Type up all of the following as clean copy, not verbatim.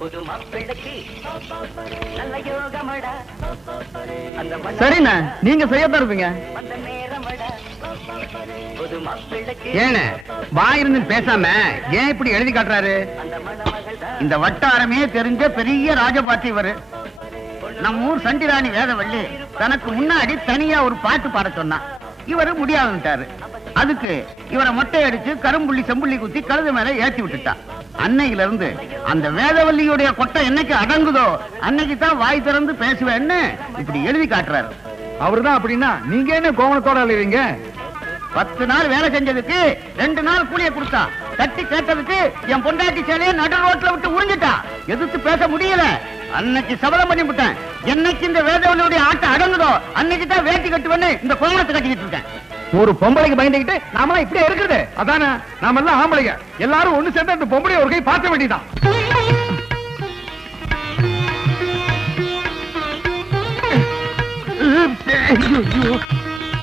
புது மாப்பிள்ளைக்கு நல்ல யோகமடா. சரிண்ணா, நீங்க செய்யத்தான் இருப்பீங்க. அந்த நேரமடா புது மாப்பிள்ளைக்கு. ஏன வாயிருந்து பேசாம ஏன் இப்படி எழுதி காட்டுறாரு? அந்த மணமகள் தான் இந்த வட்டாரமே தெரிஞ்ச பெரிய ராஜபாட்டி இவரு. நம்ம ஊர் சண்டிராணி வேதவள்ளி தனக்கு முன்னாடி தனியா ஒரு பாட்டு பாட சொன்னா, இவரு முடியாதுட்டாரு. அதுக்கு இவரை மொட்டை அடிச்சு கரும்புள்ளி செம்புள்ளி குத்தி கழுது மேல ஏற்றி விட்டுட்டா. அன்னையில இருந்து அந்த வேதவல்லியுடைய கொட்டை என்னைக்கு அடங்குதோ அன்னைக்கு தான் வாய் திறந்து பேசுவேன்னு இப்படி எழுதி காட்டுறாரு. அவருதான் அப்படின்னா நீங்க என்ன கோவணத்தோட அழுவீங்க? 10 நாள் வேலை செஞ்சதுக்கு 2 நாள் கூலிய கொடுத்தா. தட்டி கேட்டதுக்கு என் பொண்டாட்டி சேலையை நடு ரோட்ல விட்டு உறிஞ்சிட்டா. எதிர்த்து பேச முடியல. அன்னைக்கு சபதம் பண்ணி விட்டேன், என்னைக்கு இந்த வேதவல்லியுடைய ஆட்டம் அடங்குதோ அன்னைக்கு தான் வேட்டி கட்டுவேன்னு இந்த கோவணத்தை கட்டிக்கிட்டு இருக்கேன். ஒரு பொம்பளைக்கு பயந்துகிட்டு நாமெல்லாம் இப்படியே இருக்குது. அதானே நாம எல்லாம் ஆம்பளைங்க, எல்லாரும் ஒண்ணு சேர்ந்து அந்த பொம்பளைய ஒரு கை பார்க்க வேண்டியதான்.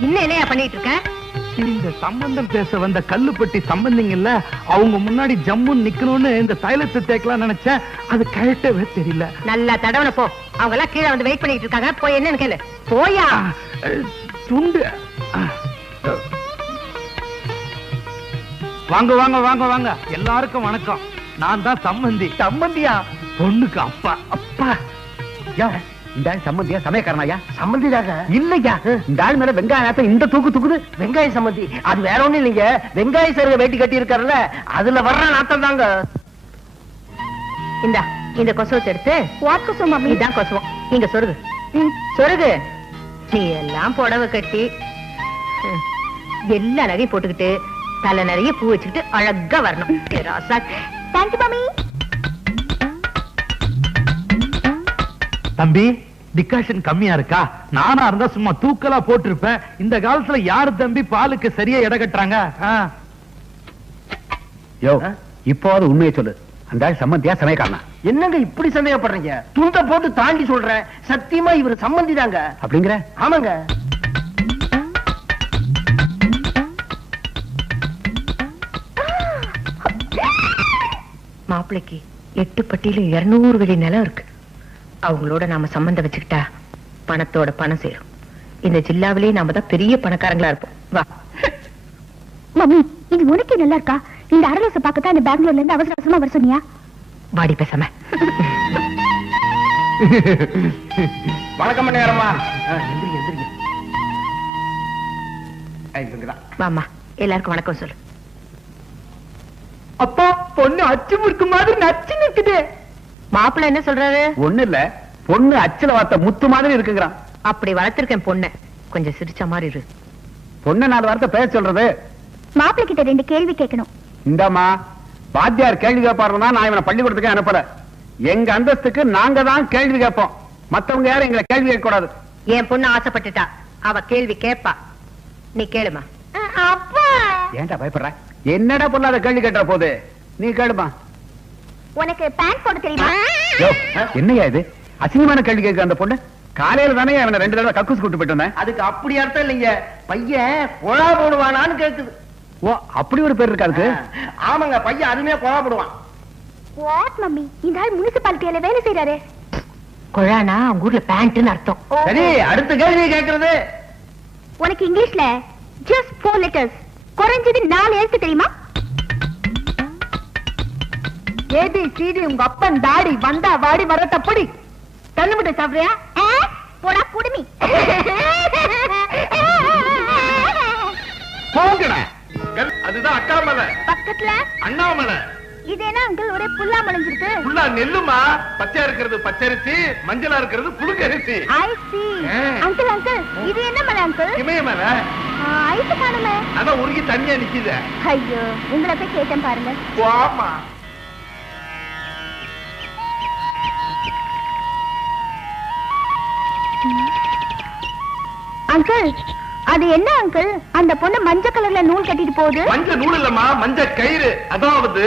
இன்னும் என்னையா பண்ணிட்டு இருக்க? இந்த சம்பந்தம் பேச வந்த கல்லுப்பட்டி சம்பந்திங்கல்ல, அவங்க முன்னாடி ஜம்முன்னு நிக்கணும்னு இந்த தைலத்தை தேக்கலாம் நினைச்சேன். அது கழட்டவே தெரியல. நல்லா தடவன போ. அவங்க எல்லாம் கீழே வந்து வெயிட் பண்ணிட்டு இருக்காங்க. போய் என்னன்னு கேளு. போயா. துண்டு. வாங்க வாங்க வாங்க வாங்க, எல்லாருக்கும் வணக்கம். நான் தான் சம்பந்தி. சம்பந்தியா? பொண்ணுக்கு அப்பா. அப்பா இந்த சம்பந்தியா? சமயக்காரனாயா? சம்பந்தியாக இல்லையா? இந்த ஆள் மேல வெங்காயத்தை இந்த தூக்கு தூக்குது. வெங்காய சம்பந்தி அது வேற ஒண்ணும் இல்லைங்க. வெங்காய சருக வேட்டி கட்டி இருக்காருல்ல, அதுல வர்ற நாத்தம் தாங்க. இந்த கொசுவத்தை எடுத்து. வாட் கொசு மம்மி? இதான் கொசுவம். நீங்க சொருகு. சொருகு. நீ எல்லாம் புடவை கட்டி எல்லா நகையும் போட்டுக்கிட்டு தலை நிறைய பூ வச்சுக்கிட்டு அழகா வரணும். Thank you mummy. தம்பி, டிகாஷன் கம்மியா இருக்கா? நானா இருந்தா சும்மா தூக்கலா போட்டிருப்பேன். இந்த காலத்துல யாரு தம்பி பாலுக்கு சரியா எடை கட்டுறாங்க? யோ, இப்போது உண்மையை சொல்லு. அந்த சம்பந்தியா சமயக்காரனா? என்னங்க இப்படி சந்தேகப்படுறீங்க? துண்ட போட்டு தாண்டி சொல்றேன், சத்தியமா இவர் சம்பந்தி தாங்க. அப்படிங்கிற? ஆமாங்க. மாப்பிள்ளைக்கு 8 பட்டியில 200 வெளி நிலம் இருக்கு. அவங்களோட நாம சம்பந்தம் வச்சுக்கிட்டா பணத்தோட பணம் சேரும். இந்த ஜில்லாவிலேயே நாம தான் பெரிய பணக்காரங்களா இருப்போம். வா மம்மி, இது உனக்கே நல்லா இருக்கா? இந்த அரலோச பார்க்கத்தான் இந்த பெங்களூர்ல இருந்து அவசர அவசரமா வர சொன்னியா? வாடி பேசாம. வணக்கம் நேரமா. வாமா, எல்லாருக்கும் வணக்கம் சொல்லு. அப்பா, பொண்ணு அச்சு முறுக்கு மாதிரி நச்சு நிக்குது. மாப்பிள்ளை என்ன சொல்றாரு? ஒண்ணு இல்ல, பொண்ணு அச்சுல வார்த்தை முத்து மாதிரி இருக்குங்கிறான். அப்படி வளர்த்திருக்கேன் பொண்ணு, கொஞ்சம் சிரிச்ச மாதிரி இரு. பொண்ணு 4 வார்த்தை பேச சொல்றது. மாப்பிள்ளை கிட்ட 2 கேள்வி கேட்கணும். இந்தாமா, வாத்தியார் கேள்வி கேட்பாருன்னா நான் இவனை பள்ளிக்கூடத்துக்கு அனுப்பல. எங்க அந்தஸ்துக்கு நாங்க தான் கேள்வி கேட்போம். மத்தவங்க யாரும் எங்களை கேள்வி கேட்க கூடாது. என் பொண்ணு ஆசைப்பட்டுட்டா, அவ கேள்வி கேட்பா. நீ கேளுமா. அப்பா, ஏன்டா பயப்படுற? என்னடா பொண்ணாத கேள்வி கேட்ட போது? நீ கேளுமா. உனக்கு பேண்ட் போட தெரியுமா? என்னையா இது அசிங்கமான கேள்வி கேட்க? அந்த பொண்ணு காலையில தானே அவனை 2 தடவை கக்கூஸ் கூட்டு போயிட்டு வந்தேன். அதுக்கு அப்படி அர்த்தம் இல்லைங்க. பையன் குழா போடுவானான்னு கேக்குது. ஓ, அப்படி ஒரு பேர் இருக்காது. ஆமாங்க, பையன் அதுமே குழா போடுவான். வாட் மம்மி, இந்த ஆள் முனிசிபாலிட்டியில வேலை செய்யறாரு. குழானா அவங்க ஊர்ல பேண்ட்னு அர்த்தம். சரி, அடுத்த கேள்வி கேட்கறது. உனக்கு இங்கிலீஷ்ல just 4 letters, குறைஞ்சது 4 எழுத்து தெரியுமா? ஏபி சிடி உங்க அப்பன் டாடி வந்தா வாடி வரட்ட பொடி தண்ணி விட்டு சாப்பிடுறியா? போடா குடுமி. போங்கடா. அதுதான் அக்காமலை, பக்கத்துல அண்ணாமலை. இது என்ன அங்கிள் ஒரே புல்லா மலைஞ்சிருக்கு? புல்லா நெல்லுமா? பச்சையா இருக்கிறது பச்சரிசி, மஞ்சளா இருக்கிறது புழுக்கரிசி. ஐ சி. அங்கிள் அங்கிள், இது என்ன மலை அங்கிள்? இமயமலை. ஐஸ் காணுமே. அதான் உருகி தண்ணியா நிக்குது. ஐயோ, உங்களை போய் கேட்டேன் பாருங்க. வாமா. அங்கிள், அது என்ன அங்கிள்? அந்த பொண்ணு மஞ்சள் கலர்ல நூல் கட்டிட்டு போகுது. மஞ்சள் நூல் இல்லம்மா, மஞ்சள் கயிறு. அதாவது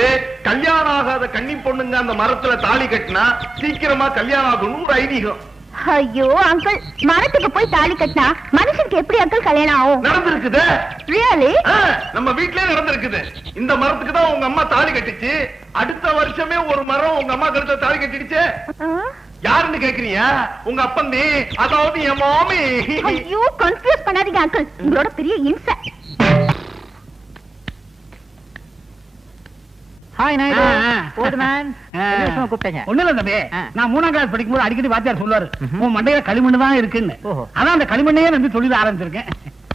கல்யாணம் ஆகாத கன்னி பொண்ணுங்க அந்த மரத்துல தாலி கட்டினா சீக்கிரமா கல்யாணம் ஆகணும் ஐதீகம். ஐயோ அங்கிள், மரத்துக்கு போய் தாலி கட்டினா மனுஷனுக்கு எப்படி அங்கிள் கல்யாணம் ஆகும்? நடந்திருக்குது. ரியலி? நம்ம வீட்லயே நடந்திருக்குது. இந்த மரத்துக்கு தான் உங்க அம்மா தாலி கட்டிச்சு. அடுத்த வருஷமே ஒரு மரம் உங்க அம்மா கழுத்துல தாலி கட்டிடுச்சு. யாருன்னு கேக்குறீங்க? உங்க அப்பந்தி, அதாவது என் மாமி. ஐயோ கன்ஃபியூஸ் பண்ணாதீங்க அங்கிள், உங்களோட பெரிய இன்ச. ஹாய் நாயுடு. Old man. கூப்பிட்டீங்க? ஒண்ணு இல்ல தம்பி, நான் 3ஆம் கிளாஸ் படிக்கும்போது அடிக்கடி வாத்தியார் சொல்லுவாரு, உன் மண்டையில களிமண் தான் இருக்குன்னு. அதான் அந்த களிமண்ணையே வந்து தொழில் ஆரம்பிச்சிருக்கேன்.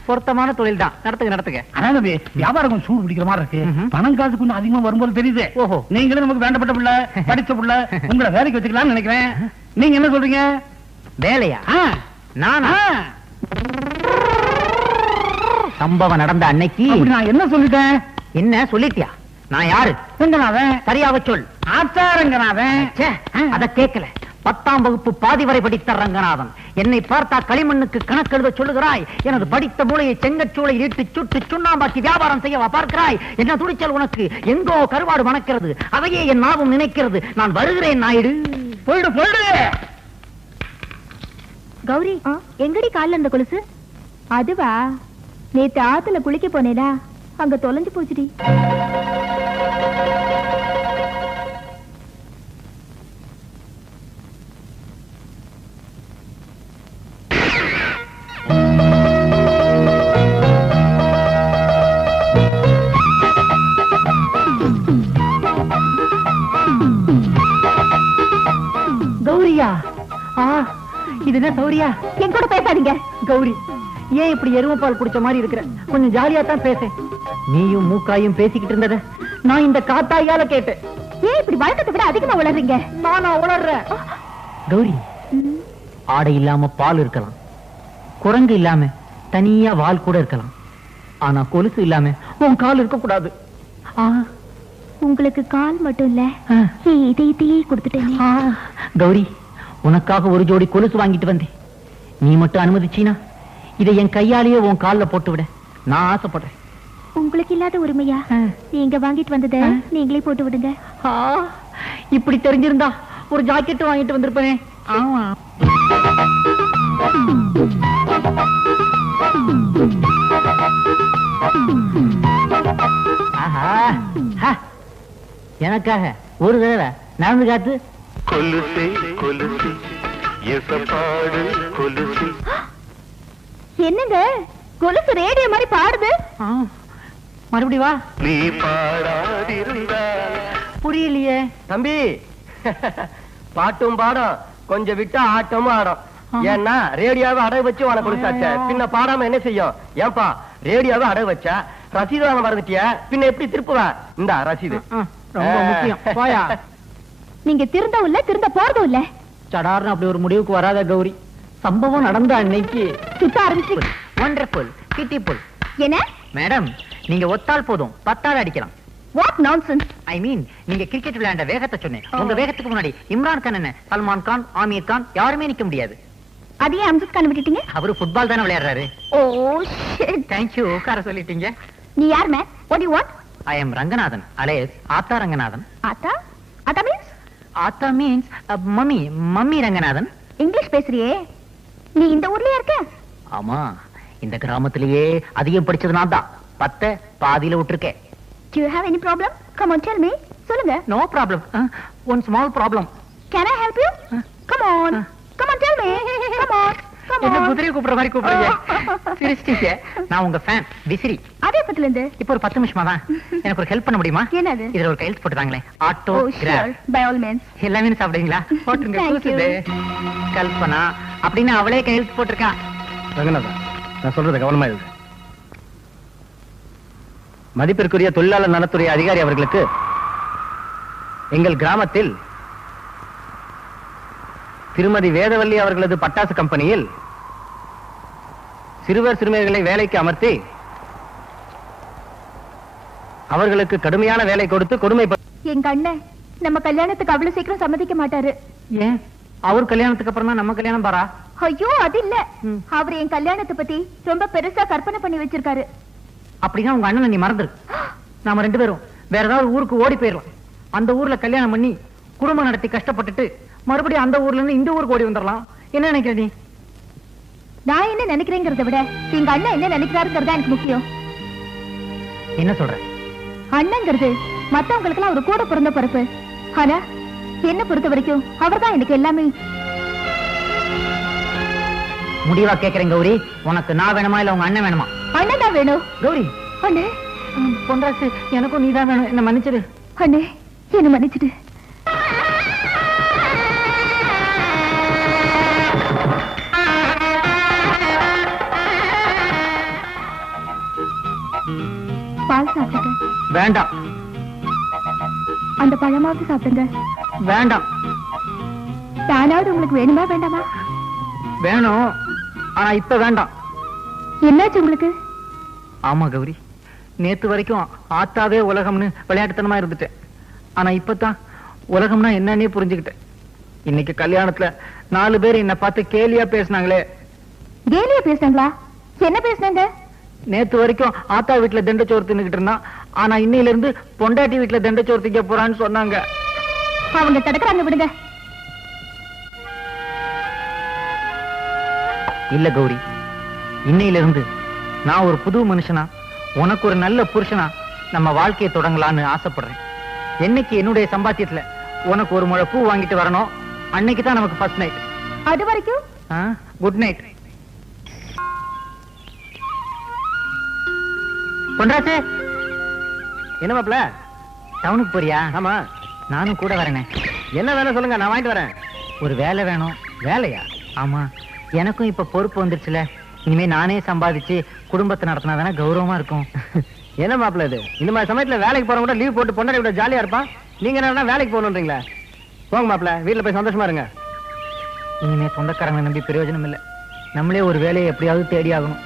பொருத்தமான தொழில் தான். நடத்துங்க. அதான் தம்பி, வியாபாரம் கொஞ்சம் சூடு பிடிக்கிற மாதிரி இருக்கு. பணம் காசு கொஞ்சம் அதிகமா வரும்போது தெரியுது. ஓஹோ, நீங்களும் நமக்கு வேண்டப்பட்ட பிள்ளை, படிச்ச பிள்ளை, உங்களை வேலைக்கு வச்சுக்கலாம்னு நினைக்கிறேன். நீங்க என்ன சொல்றீங்க? வேலையா? நானா? சம்பவம் நடந்த அன்னைக்கு நான் என்ன சொல்லிட்டேன்? என்ன சொல்லிட்டியா? நான் யாரு? ரங்கநாதன். சரியாக சொல். ஆச்சா ரங்கநாதன். அத கேட்கல. 10ஆம் வகுப்பு பாதி வரை படித்த ரங்கநாதன். என்னை பார்த்தா களிமண்ணுக்கு கணக்கெழுத சொல்லுகிறாய். எனது படித்த மூளையை செங்கச்சூளை இட்டு சுட்டு சுண்ணாம்பாக்கி வியாபாரம் செய்யவா பார்க்கிறாய்? என்ன துணிச்சல் உனக்கு? எங்கோ கருவாடு மணக்கிறது, அதையே என் நாவும் நினைக்கிறது. நான் வருகிறேன் நாயுடு. போயிடு. கௌரி, எங்கடி கால்ல இருந்த கொலுசு? அதுவா, நேத்து ஆத்துல குளிக்க போனேடா, அங்க தொலைஞ்சு போச்சுடி. கௌரியா? இது என்ன சௌரியா? என் கூட பேசாதீங்க. கௌரி, ஏன் இப்படி எருமப்பால் குடிச்ச மாதிரி இருக்கிற? கொஞ்சம் ஜாலியா தான் பேச. நீயும் மூக்காயும் பேசிக்கிட்டு இருந்தத நான் இந்த காத்தாயால கேட்டேன். ஏன் இப்படி வழக்கத்தை விட அதிகமா உளறீங்க? நானா உளறேன்? கௌரி, ஆடை இல்லாம பால் இருக்கலாம், குரங்கு இல்லாம தனியா வால் கூட இருக்கலாம். ஆனா கொலுசு இல்லாம உன் கால் இருக்க கூடாது. உங்களுக்கு கால் மட்டும் இல்ல, இதயத்தையே கொடுத்துட்டேன். கௌரி, உனக்காக ஒரு ஜோடி கொலுசு வாங்கிட்டு வந்தேன். நீ மட்டும் அனுமதிச்சீனா இதை என் கையாலேயே உன் கால்ல போட்டு விட நான் ஆசைப்படுறேன். உங்களுக்கு இல்லாத உரிமையா? நீங்க வாங்கிட்டு வந்தத நீங்களே போட்டு விடுங்க. இப்படி தெரிஞ்சிருந்தா ஒரு ஜாக்கெட் வாங்கிட்டு வந்திருப்பேனே. ஆமா, எனக்காக ஒரு தடவை நடந்து காத்து. கொலுசே கொலுசே எசப்பாடு கொலுசே. என்னங்க கொலுசு ரேடியோ மாதிரி பாடுது? மறுபடி வா. நீ பாடாதிருந்தால் புரியலையே தம்பி. பாட்டும் பாடம், கொஞ்சம் விட்டா ஆட்டமும் ஆடும். ஏன்னா ரேடியோவை அடகு வச்சு உனக்கு கொடுத்தாச்ச, பின்ன பாடாம என்ன செய்யும்? ஏன்பா, ரேடியோவை அடகு வச்சா ரசீது வாங்க மறந்துட்டியா, பின்ன எப்படி திருப்புவ? இந்த ரசீது ரொம்ப முக்கியம். போயா. நீங்க திருந்தவும் இல்ல, திருந்த போறதும் இல்ல. சடார்னு அப்படி ஒரு முடிவுக்கு வராத கௌரி. சம்பவம் நடந்த அன்னைக்கு சுத்த ஆரம்பிச்சு. Wonderful, beautiful. என்ன மேடம், நீங்க ஒத்தால் போதும், 10ஆல் அடிக்கலாம். What nonsense? ஐ மீன், நீங்க கிரிக்கெட் விளையாண்ட வேகத்தை சொன்னேன். உங்க வேகத்துக்கு முன்னாடி இம்ரான் கான் என்ன, சல்மான் கான், ஆமீர் கான் யாருமே நிக்க முடியாது. அதையே அம்ஜத் கான் விட்டுட்டீங்க? அவரு ஃபுட்பால் தானே விளையாடுறாரு. Oh shit. தேங்க் யூ, உட்கார சொல்லிட்டீங்க. நீ யார் man? What you want? I am Ranganathan, alias ஆத்தா ரங்கநாதன். ஆத்தா? ஆத்தா மீன்ஸ்? ஆத்தா மீன்ஸ் மம்மி ரங்கநாதன். இங்கிலீஷ் பேசுறியே. நீ இந்த ஊர்லயே இருக்க? ஆமா, இந்த கிராமத்திலேயே அதிகம் படிச்சது நான் தான். 10 பாதியில விட்டுருக்கேன். Do you have any problem? Come on, tell me. சொல்லுங்க. No problem. One small problem. Can I help you? Come on. Come on, tell me. Come on. Come என்ன on. குதிரை கூப்பிடுற மாதிரி கூப்பிடுறீங்க? சிரிச்சிட்டீங்க. நான் உங்க ஃபேன், விசிறி. அதே பத்தில இருந்து. இப்போ ஒரு 10 நிமிஷமா தான். எனக்கு ஒரு ஹெல்ப் பண்ண முடியுமா? என்னது? இதுல ஒரு கையெழுத்து போட்டுதாங்களே. Auto sure. By all means. எல்லாமே சாப்பிடுவீங்களா? போட்டுருங்க. Thank you. கூசுது. கல்பனா அப்படின்னு அவளே கையெழுத்து போட்டிருக்கா. ரங்கநாதன், நான் சொல்றது கவனமா இருக்கு. மதிப்பிற்குரிய தொழிலாளர் நலத்துறை அதிகாரி அவர்களுக்கு எங்கள் கிராமத்தில் திருமதி வேதவல்லி அவர்களது பட்டாசு கம்பெனியில் சிறுவர் சிறுமியர்களை வேலைக்கு அமர்த்தி அவர்களுக்கு கடுமையான வேலை கொடுத்து கொடுமை. எங்க அண்ணன் நம்ம கல்யாணத்துக்கு அவ்வளவு சீக்கிரம் சம்மதிக்க மாட்டாரு. ஏன்? அவர் கல்யாணத்துக்கு அப்புறம் தான் நம்ம கல்யாணம் பாரா? ஐயோ, அது இல்ல. அவர் என் கல்யாணத்தை பத்தி ரொம்ப பெருசா கற்பனை பண்ணி வச்சிருக்காரு. அப்படின்னா உங்க அண்ணனை நீ மறந்துரு. நாம 2 பேரும் வேற ஏதாவது ஊருக்கு ஓடி போயிடலாம். அந்த ஊர்ல கல்யாணம் பண்ணி குடும்பம் நடத்தி கஷ்டப்பட்டுட்டு மறுபடியும் அந்த ஊர்ல இருந்து இந்த ஊருக்கு ஓடி வந்துடலாம். என்ன நினைக்கிற நீ? நான் என்ன நினைக்கிறேங்கிறத விட எங்க அண்ணன் என்ன நினைக்கிறாருங்கிறதா எனக்கு முக்கியம். என்ன சொல்ற? அண்ணங்கிறது மத்தவங்களுக்கு எல்லாம் ஒரு கூட பிறந்த பிறப்பு. ஆனா என்ன பொறுத்த வரைக்கும் அவர்தான் எனக்கு எல்லாமே. முடிவா கேக்குறேன் கௌரி, உனக்கு நான் வேணுமா இல்ல உங்க அண்ணன் வேணுமா? அண்ணன் தான் வேணும். கௌரி, அண்ணே பொன்ராசு, எனக்கும் நீதான் வேணும். என்ன மன்னிச்சிடு. அண்ணே, என்ன மன்னிச்சிடு. பால் சாப்பிட்டேன். வேண்டாம். அந்த பழமாவது சாப்பிடுங்க. வேண்டாம். தானாவது உங்களுக்கு வேணுமா வேண்டாமா? வேணும், ஆனா இப்ப வேண்டாம். என்னாச்சு உங்களுக்கு? ஆமா கௌரி, நேத்து வரைக்கும் ஆத்தாவே உலகம்னு விளையாட்டுத்தனமா இருந்துட்டேன். ஆனா இப்பதான் உலகம்னா என்னன்னே புரிஞ்சுக்கிட்டேன். இன்னைக்கு கல்யாணத்துல 4 பேர் என்ன பார்த்து கேலியா பேசினாங்களே. கேலியா பேசுனாங்களா? என்ன பேசுனாங்க? நேத்து வரைக்கும் ஆத்தா வீட்டுல தண்டச்சோறு தின்னுகிட்டு இருந்தான், ஆனா இன்னையில இருந்து பொண்டாட்டி வீட்டுல தண்டச்சோறு திங்க போறான்னு சொன்னாங்க. அவங்க தடுக்கிறாங்க, விடுங்க. இல்ல கௌரி, இன்னையில இருந்து நான் ஒரு புது மனுஷனா, உனக்கு ஒரு நல்ல புருஷனா நம்ம வாழ்க்கையை தொடங்கலான்னு ஆசைப்படுறேன். என்னைக்கு என்னுடைய சம்பாத்தியத்துல உனக்கு ஒரு முழை பூ வாங்கிட்டு வரணும், அன்னைக்கு தான் நமக்கு ஃபர்ஸ்ட் நைட். அது வரைக்கும் குட் நைட். பொன்ராசு, என்ன மாப்ள, டவுனுக்கு போறியா? ஆமா. நானும் கூட வரேனே. என்ன வேலை சொல்லுங்க, நான் வாங்கிட்டு வரேன். ஒரு வேலை வேணும். வேலையா? ஆமா, எனக்கும் இப்ப பொறுப்பு வந்துருச்சுல. இனிமே நானே சம்பாதிச்சு குடும்பத்தை நடத்தினாதானே கௌரவமா இருக்கும். என்ன மாப்பிள்ள இது? இந்த மாதிரி சமயத்துல வேலைக்கு போறவங்க கூட லீவ் போட்டு பொண்டாட்டி விட ஜாலியா இருப்பான். நீங்க என்ன வேலைக்கு போகணுன்றீங்களா? போங்க மாப்பிள்ள, வீட்டுல போய் சந்தோஷமா இருங்க. இனிமே சொந்தக்காரங்களை நம்பி பிரயோஜனம் இல்லை. நம்மளே ஒரு வேலையை எப்படியாவது தேடி ஆகணும்.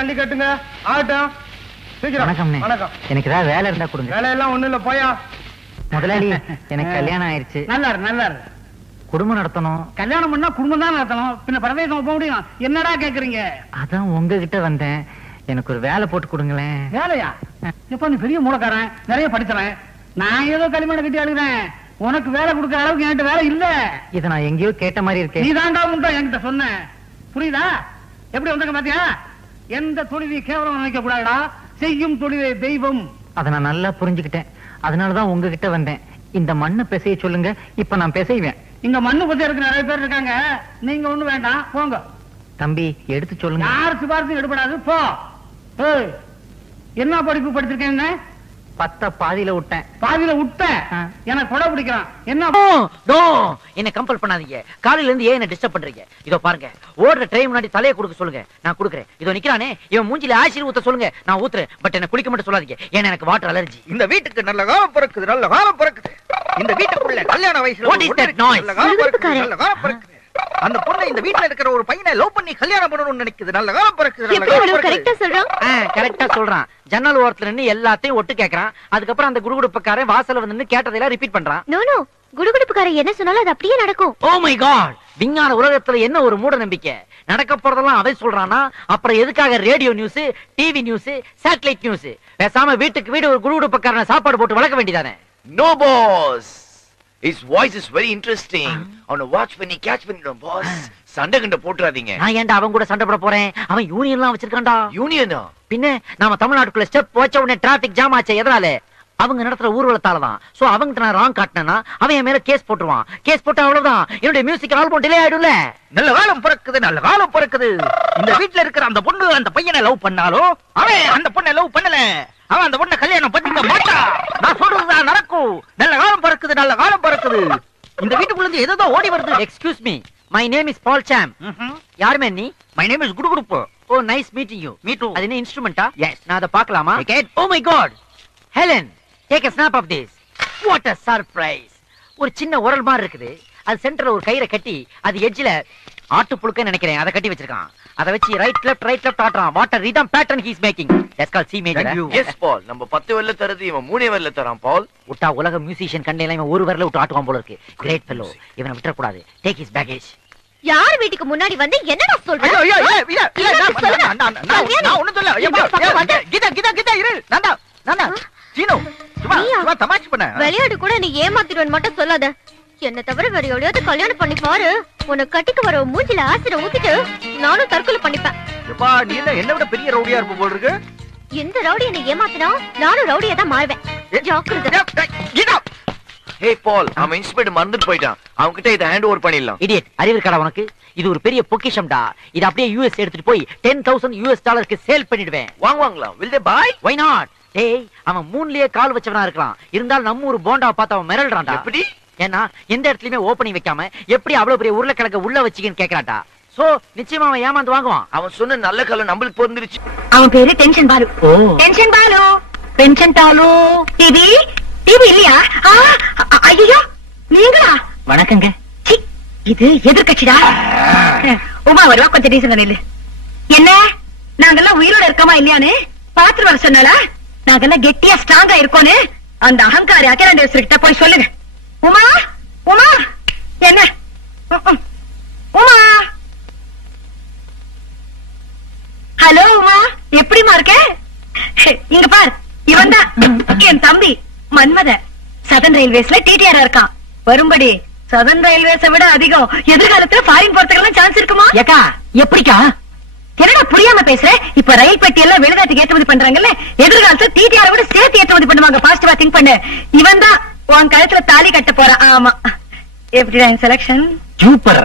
அள்ளி கட்டுங்க. ஆகட்டும். வணக்கம். வணக்கம். எனக்கு ஏதாவது வேலை இருந்தா கொடுங்க. வேலையெல்லாம் ஒண்ணும் இல்ல, போயா. முதலாளி, எனக்கு கல்யாணம் ஆயிடுச்சு. நல்லாரு. குடும்பம் நடத்தணும். கல்யாணம் பண்ணா குடும்பம் தான் நடத்தணும். பின்ன பரதேசம் போக முடியும்? என்னடா கேக்குறீங்க? அதான் உங்ககிட்ட வந்தேன். எனக்கு ஒரு வேலை போட்டு கொடுங்களேன். வேலையா? இப்ப நீ பெரிய மூலக்காரன், நிறைய படிச்சவன். நான் ஏதோ களிமண்ணை கட்டி அழுகிறேன். உனக்கு வேலை கொடுக்கற அளவுக்கு என்கிட்ட வேலை இல்ல. இதை நான் எங்கேயோ கேட்ட மாதிரி இருக்கேன். நீ தாண்டா முண்டா என்கிட்ட சொன்ன. புரியுதா? எப்படி வந்தாங்க பாத்தியா? எந்த தொழிலை கேவலம் நினைக்க கூடாதுடா. செய்யும் தொழிலே தெய்வம். அதை நான் நல்லா புரிஞ்சுக்கிட்டேன். அதனாலதான் உங்ககிட்ட வந்தேன். இந்த மண்ணை பிசைய சொல்லுங்க, இப்ப நான் பிசைவேன். இங்க மண்ணு பத்தி இருக்கு, நிறைய பேர் இருக்காங்க. நீங்க ஒண்ணு வேண்டாம், போங்க. தம்பி, எடுத்து சொல்லுங்க. யார் சிபாரிசும் எடுபடாது, போ. ஏய், என்ன படிப்பு படிச்சிருக்கேன்? 10 பாதியில விட்டேன். பாதியில விட்ட எனக்கு கொடை பிடிக்கிறான். என்ன என்ன கம்பல் பண்ணாதீங்க. காலையில இருந்து ஏன் என்ன டிஸ்டர்ப் பண்றீங்க? இதோ பாருங்க, ஓடுற ட்ரெயின் முன்னாடி தலையை கொடுக்க சொல்லுங்க, நான் கொடுக்குறேன். இதோ நிக்கிறானே, இவன் மூஞ்சில ஆசிரியர் ஊத்த சொல்லுங்க, நான் ஊத்துறேன். பட் என்ன குளிக்க மட்டும் சொல்லாதீங்க, ஏன்னா எனக்கு வாட்டர் அலர்ஜி. இந்த வீட்டுக்கு நல்ல காலம் பிறக்குது, நல்ல காலம் பிறக்குது. இந்த வீட்டுக்குள்ள கல்யாண வயசுல What is that noise? நல்ல காலம் பிறக்குது, நல்ல காலம் பிறக்குது. அந்த பொண்ணு இந்த வீட்டுல இருக்கிற ஒரு பையனை லவ் பண்ணி கல்யாணம் பண்ணணும்னு நினைக்குது. நல்ல காலம் பிறக்குது, நல்ல காலம் பிறக்குது. கரெக்டா சொல்றான். ஜன்னல் ஓரத்துல நின்னு எல்லாத்தையும் ஒட்டு கேக்குறான். அதுக்கப்புறம் அந்த குடுகுடுப்புக்காரன் வாசல்ல வந்து நின்னு கேட்டதெல்லாம் ரிப்பீட் பண்றான். நோ குடுகுடுப்புக்காரன் என்ன சொன்னாலும் அது அப்படியே நடக்கும். ஓ மை காட், விஞ்ஞான உலகத்துல என்ன ஒரு மூட நம்பிக்கை. நடக்க போறதெல்லாம் அவன் சொல்றானா, அப்புறம் எதுக்காக radio news, TV news, satellite news? பேசாம வீட்டுக்கு வீடு ஒரு குடுகுடுப்புக்காரனை சாப்பாடு போட்டு வளர்க்க வேண்டியதானே? No boss, His voice is very interesting. அவனை வாட்ச் பண்ணி கேட்ச் பண்ணிடும் பாஸ். சண்டை கண்ட போட்டுறாதீங்க. நான் ஏன்டா அவன் கூட சண்டை போட போறேன்? அவன் யூனியன்லாம் வச்சிருக்கான்டா. யூனியனா? பின்ன நாம தமிழ்நாட்டுக்குள்ள ஸ்டெப் வச்ச உடனே டிராபிக் ஜாம் ஆச்சு. எதனால? அவங்க நடத்துற ஊர்வலத்தால தான். சோ அவங்க நான் ராங் காட்டினா அவன் என் மேல கேஸ் போட்டுருவான். கேஸ் போட்டா அவ்வளவுதான், என்னுடைய மியூசிக் ஆல்பம் டிலே ஆயிடும்ல. நல்ல காலம் பிறக்குது, நல்ல காலம் பிறக்குது. இந்த வீட்டுல இருக்கிற அந்த பொண்ணு அந்த பையனை லவ் பண்ணாலும் அவன் அந்த பொண்ணை லவ் பண்ணல. அவன் அந்த பொண்ணை கல்யாணம் பண்ணிக்க மாட்டான். நான் சொல்றதுதான் நடக்கும். நல்ல காலம் பிறக்குது, நல்ல காலம் பிறக்குது. இந்த வீட்டுக்குள்ள இருந்து ஏதோ ஓடி வருது. Excuse me, my name is Paul Sam. யாருமே நீ? மை நேம் இஸ் குடுகுடுப்பு. Oh nice meeting you. Me too. அது என்ன இன்ஸ்ட்ருமெண்டா? எஸ். நான் அதை பார்க்கலாமா? Oh my god. Helen, take a snap of this. What a surprise. ஒரு சின்ன உரல் மாதிரி இருக்குது. அது சென்டர்ல ஒரு கயிறை கட்டி அது எட்ஜ்ல ஆட்டு புழுக்க நினைக்கிறேன் அதை கட்டி வச்சிருக்கான். அதை வச்சு ரைட் லெஃப்ட் ஆட்றான். What a rhythm pattern he is making. That's called C major. Yes Paul, நம்ம 10 வரல தரது இவன் 3 வரல தரான் பால். உட்டா உலக மியூசிஷியன் கண்ணையில இவன் ஒரு வரல விட்டு ஆட்டுவான் போல இருக்கு. Great fellow. இவனை விட்டுற கூடாது. Take his baggage. யார் வீட்டுக்கு முன்னாடி வந்து என்னடா சொல்ற? ஐயோ நான் ஒண்ணும் சொல்ல. கீதா இரு. நான்டா சீனோ சும்மா தமாஷ் பண்ண. விளையாடு கூட நீ ஏமாத்திடுவன்னு மட்டும் சொல்லாத. என்ன தவிர வேற எவ்வளவு கல்யாணம் பண்ணி பாரு. உன்னை கட்டிக்கு வர மூஞ்சில ஆசிர ஊத்திட்டு நானும் தற்கொலை பண்ணிப்பேன். எப்பா நீ என்ன விட பெரிய ரவுடியா இருப்ப போல இருக்கு. இந்த ரவுடி என்ன ஏமாத்தினா நானும் ரவுடியா தான் மாறுவேன். ஜாக்கிரதை. கீதா. Hey Paul, அவன் இன்ஸ்பெக்டர் மறந்துட்டு போயிட்டான். அவன் கிட்ட இத ஹேண்ட் ஓவர் பண்ணிடலாம். இடியட், அறிவு இருக்கடா உனக்கு? இது ஒரு பெரிய பொக்கிஷம்டா. இது அப்படியே யூஎஸ் எடுத்துட்டு போய் $10,000 சேல் பண்ணிடுவேன். வாங்குவாங்களா? will they buy? Why not? டேய், அவன் மூணுலயே கால் வச்சவனா இருக்கலாம். இருந்தாலும் நம்ம ஒரு போண்டா பார்த்து அவன் மிரள்றான்டா. எப்படி? ஏன்னா எந்த இடத்துலயுமே ஓபனிங் வைக்காம எப்படி அவ்வளவு பெரிய உருளைக்கிழங்க உள்ள வச்சிக்கன்னு கேக்குறான்டா. சோ நிச்சயமா அவன் ஏமாந்து வாங்குவான். அவன் சொன்ன நல்ல கலை நம்மளுக்கு பொருந்துருச்சு. அவன் பேரு tension Balu. Tension Balu, pension டாலு. டிவி இல்லையா? ஐயோ நீங்களா? வணக்கங்க. இது எதிர்கட்சிடா. உமா வருவா, கொஞ்சம் டீசன் நில்லு. என்ன நாங்கெல்லாம் உயிரோட இருக்கமா இல்லையான்னு பாத்துட்டு வர சொன்னாலா? நாங்கெல்லாம் கெட்டியா ஸ்ட்ராங்கா இருக்கோன்னு அந்த அகங்காரி அகிலாண்டேஸ்வரி கிட்ட போய் சொல்லுங்க. உமா உமா என்ன உமா? ஹலோ உமா, எப்படிமா இருக்க? இங்க பார், இவன் தான் என் தம்பி மன்மத. சதன் ரயில்வேஸ்ல டிடிஆர் இருக்கான். வரும்படி சதன் ரயில்வேஸை விட அதிகம் எதிர்காலத்துல ஃபாரின் போறதுக்கெல்லாம் சான்ஸ் இருக்குமா? ஏக்கா எப்படிக்கா? என்னடா புரியாம பேசுற? இப்ப ரயில் பெட்டி எல்லாம் வெளிநாட்டுக்கு ஏற்றுமதி பண்றாங்கல்ல, எதிர்காலத்துல டிடிஆர் விட சேர்த்து ஏற்றுமதி பண்ணுவாங்க. பாசிட்டிவா திங்க் பண்ணு. இவன் தான் உன் கழுத்துல தாலி கட்ட போறான். ஆமா, எப்படிடா செலக்ஷன்? சூப்பர்.